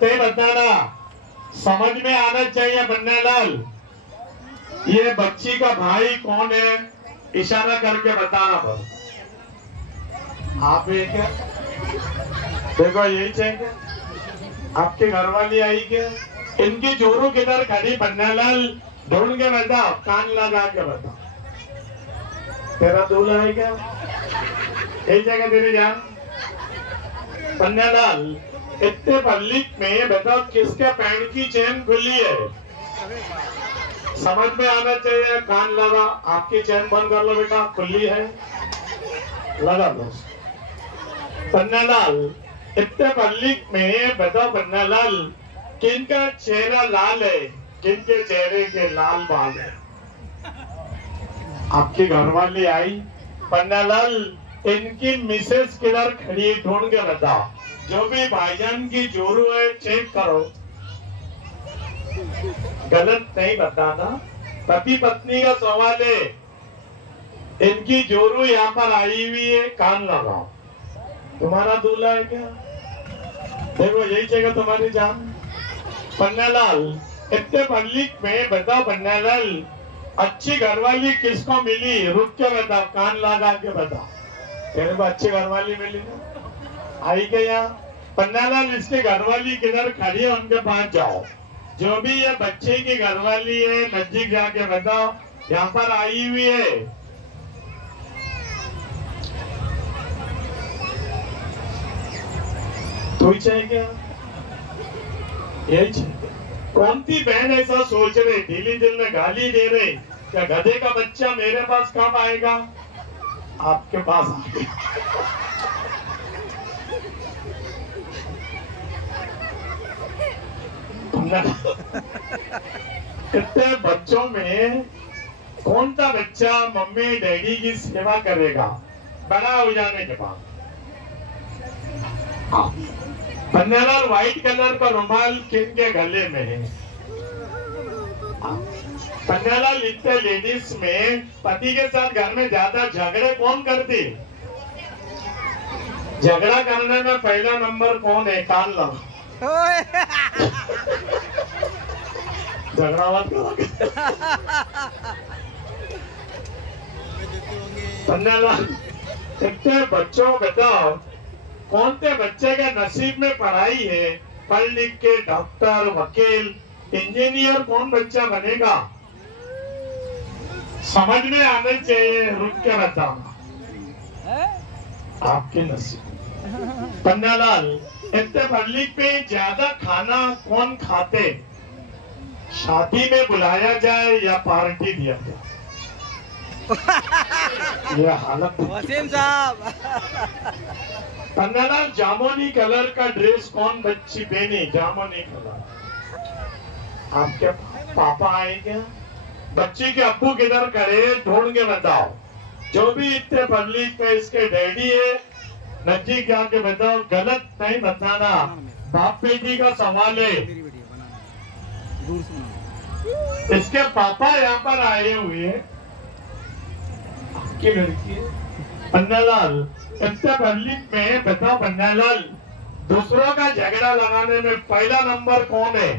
ते बताना, समझ में आना चाहिए बन्नालाल। ये बच्ची का भाई कौन है, इशारा करके बताना बस। आप ये क्या देखो, यही चाहिए। आपके घर वाली आई क्या? इनकी जोरू किधर खड़ी बन्नालाल, ढूंढ के बताओ, कान लगा के बताओ। तेरा दूल्हा है क्या? यही जगह तेरी जान। बन्नालाल, इतने पब्लिक में बताओ किसके पैंट की चेन खुली है? समझ में आना चाहिए, कान लगा। आपकी चेन बंद कर लो बेटा, खुली है, लगा लो। बन्नालाल, इतने पब्लिक में बताओ बन्नालाल, किनका चेहरा लाल है, किनके चेहरे के लाल बाल है? आपकी घरवाली आई बन्नालाल, इनकी मिसेस किधर खड़ी, ढूंढ के बताओ। जो भी भाईजान की जोरू है चेक करो, गलत नहीं बताना। पति पत्नी का सवाल है। इनकी जोरू यहाँ पर आई हुई है, कान लगाओ। तुम्हारा दूल्हा है क्या? देखो यही जगह तुम्हारी जान। बन्नालाल, इतने पब्लिक में बताओ बन्नालाल, अच्छी घरवाली किसको मिली? रुक के बताओ, कान लगा के बताओ। तेरे को अच्छी घरवाली मिली ना? आई क्या? बन्नालाल, इसके घरवाली किधर खड़ी है, उनके पास जाओ। जो भी ये बच्चे की घरवाली है, नजदीक जाके बताओ, यहाँ पर आई हुई है। तू ही चाहिए क्या? यही चाहिए। कौन सी बहन ऐसा सोच रहे, दिली दिल में गाली दे रहे, क्या गधे का बच्चा मेरे पास कब आएगा? आपके पास आएगा। कितने बच्चों में कौन सा बच्चा मम्मी डैडी की सेवा करेगा बड़ा हो जाने के बाद? बन्नालाल, व्हाइट कलर का रुमाल किनके गले में है? बन्नालाल, इतने लेडीज में पति के साथ घर में ज्यादा झगड़े कौन करती? झगड़ा करने में पहला नंबर कौन है? कान लगा। झगड़ा मत करो। बन्नालाल, इतने बच्चों बताओ, कौन से बच्चे के नसीब में पढ़ाई है, पढ़ लिख के डॉक्टर, वकील, इंजीनियर कौन बच्चा बनेगा? समझ में आना चाहिए, रुक के बताना आपके नसीब। बन्नालाल, इतने पब्लिक पे ज्यादा खाना कौन खाते? शादी में बुलाया जाए या पार्टी दिया जाए? यह हालत। वसीम साहब, बन्नालाल, जामुनी कलर का ड्रेस कौन बच्ची पहनी? जामुनी कलर। आपके पापा आए क्या? बच्ची के अब्बू किधर करे, ढूंढ के बताओ। जो भी इतने पब्लिक पे इसके डैडी है, नजदीक जाके बताओ, गलत नहीं बताना। बाप बेटी का सवाल है। इसके पापा यहाँ पर आए हुए, आपकी लड़की है। बन्नालाल, इतने पब्लिक में बताओ बन्नालाल, दूसरों का झगड़ा लगाने में पहला नंबर कौन है?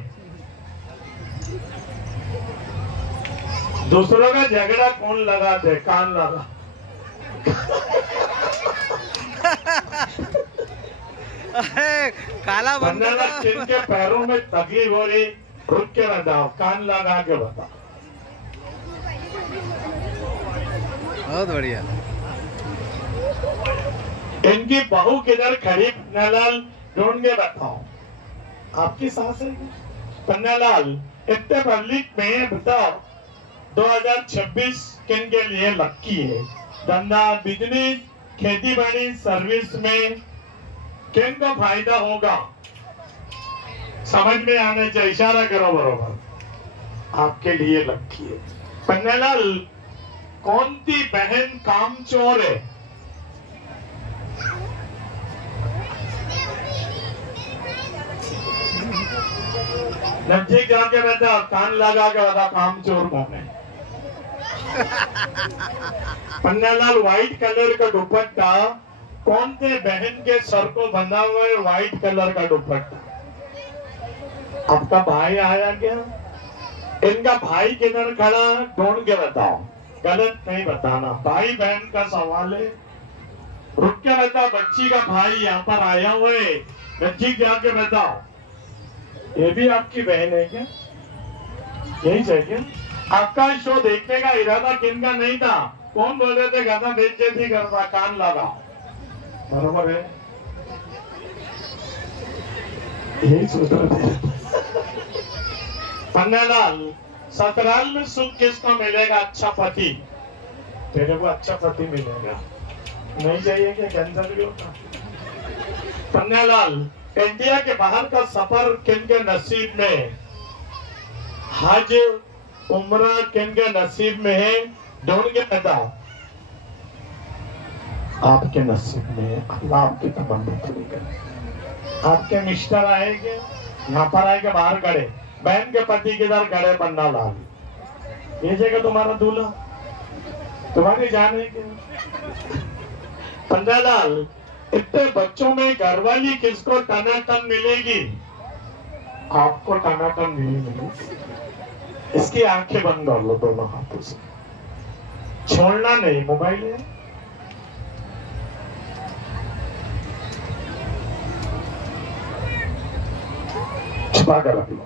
दूसरों का झगड़ा कौन लगाते? कान लगा। काला बन्नालाल, जिनके पैरों में तकलीफ हो रही, रुक के बताओ, कान लगा के बताओ। बहुत बढ़िया। इनकी बहू किधर खड़ी? बन्नालाल, ढूंढ के बताओ। आपकी सास है? बन्नालाल, इतने पब्लिक में बताओ, 2026 किन के लिए लक्की है? धंधा, बिजनेस, खेती बाड़ी, सर्विस में किन को फायदा होगा? समझ में आने चाहिए, इशारा करो बरोबर। आपके लिए लक्की है। बन्नालाल, कौन सी बहन कामचोर है? नजदीक जाके बता, कान लगा के बता, कामचोर कौन है? बन्नालाल, व्हाइट कलर का दुपट्टा कौन से बहन के सर को बंधा हुआ है? व्हाइट कलर का दुपट्टा। आपका भाई आया क्या? इनका भाई किधर खड़ा है? ढूंढ के बताओ, गलत नहीं बताना। भाई बहन का सवाल है, रुक के बताओ। बच्ची का भाई यहाँ पर आया हुए, नजदीक जाके बताओ। ये भी आपकी बहन है क्या? यही चाहिए। आपका शो देखने का इरादा किनका नहीं था? कौन बोल रहे थे गाना बेइज्जती करता? कान लगाओ, बरोबर है, यही सोच रहे थे। पन्नालाल, ससुराल में सुख किसको मिलेगा? अच्छा पति। तेरे को अच्छा पति मिलेगा, नहीं चाहिए क्या? कैंसर भी होता। पन्नालाल, इंडिया के बाहर का सफर किन के नसीब में? हज उम्रा किन के नसीब में है? ढूंढ के बताओ। आपके नसीब में। अल्लाह आपकी तमन्ना पूरी करे। आपके मिस्टर आएंगे, यहाँ पर आएंगे, बाहर खड़े। बहन के पति किधर खड़े? पन्नालाल, ये जगह तुम्हारा दूल्हा, तुम्हारी जान है क्या? पन्नालाल, इतने बच्चों में घरवाली किसको टनाटन मिलेगी? आपको टनाटन नहीं मिलेगी। इसकी आंखें बंद कर लो दोनों हाथों से, छोड़ना नहीं। मोबाइल है, छुपा कर रख लो,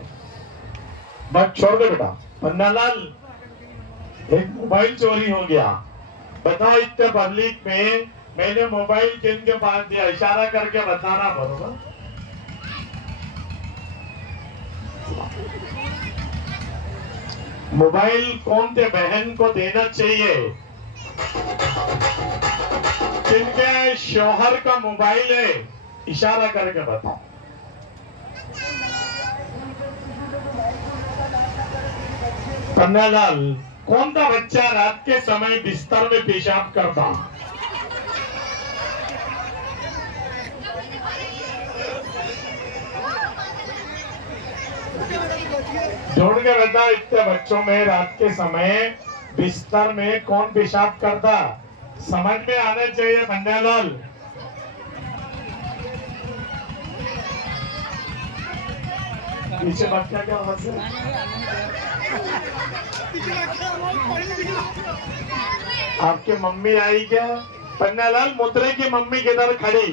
बस छोड़ दे बेटा। पन्नालाल, एक मोबाइल चोरी हो गया, बताओ इतने पब्लिक में मैंने मोबाइल किन के पास दिया? इशारा करके बताना, बरोबर? मोबाइल कौन से बहन को देना चाहिए? किनके शौहर का मोबाइल है? इशारा करके बताओ। पन्नालाल, कौन सा बच्चा रात के समय बिस्तर में पेशाब करता? ढूंढ के बता, इतने बच्चों में रात के समय बिस्तर में कौन पेशाब करता? समझ में आना चाहिए पन्नालाल। पीछे बच्चा क्या आवाज है? आपकी मम्मी आई क्या? पन्नालाल, मुद्रे की मम्मी किधर खड़ी?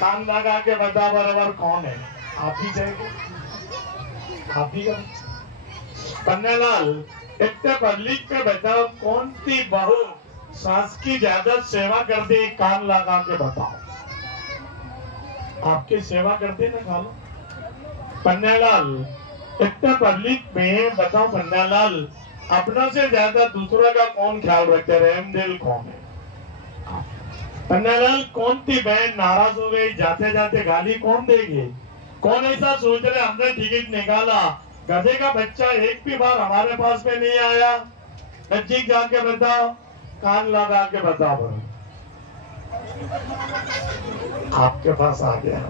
कान लगा के बता बराबर कौन है? आप ही जाएंगे, आप ही का। पन्नालाल, इतने पब्लिक पे बताओ, कौन सी बहू सास की ज्यादा सेवा करती है? कान लगा के बताओ। आपकी सेवा करते ना, खालो। पन्नालाल, इतना पब्लिक में बताओ पन्नालाल, अपना से ज्यादा दूसरा का कौन ख्याल रखते? रहम दिल कौन है? पन्नालाल, कौन सी बहन नाराज हो गई, जाते जाते गाली कौन देगी? कौन ऐसा सोच रहे हमने टिकट निकाला, गधे का बच्चा एक भी बार हमारे पास में नहीं आया? नजदीक जाके बताओ, कान लगा के बताओ। आपके पास आ गया।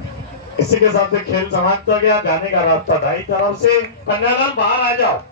इसी के साथ खेल समाप्त हो गया। जाने का रास्ता दाई तरफ से। पन्नालाल, बाहर आ जाओ।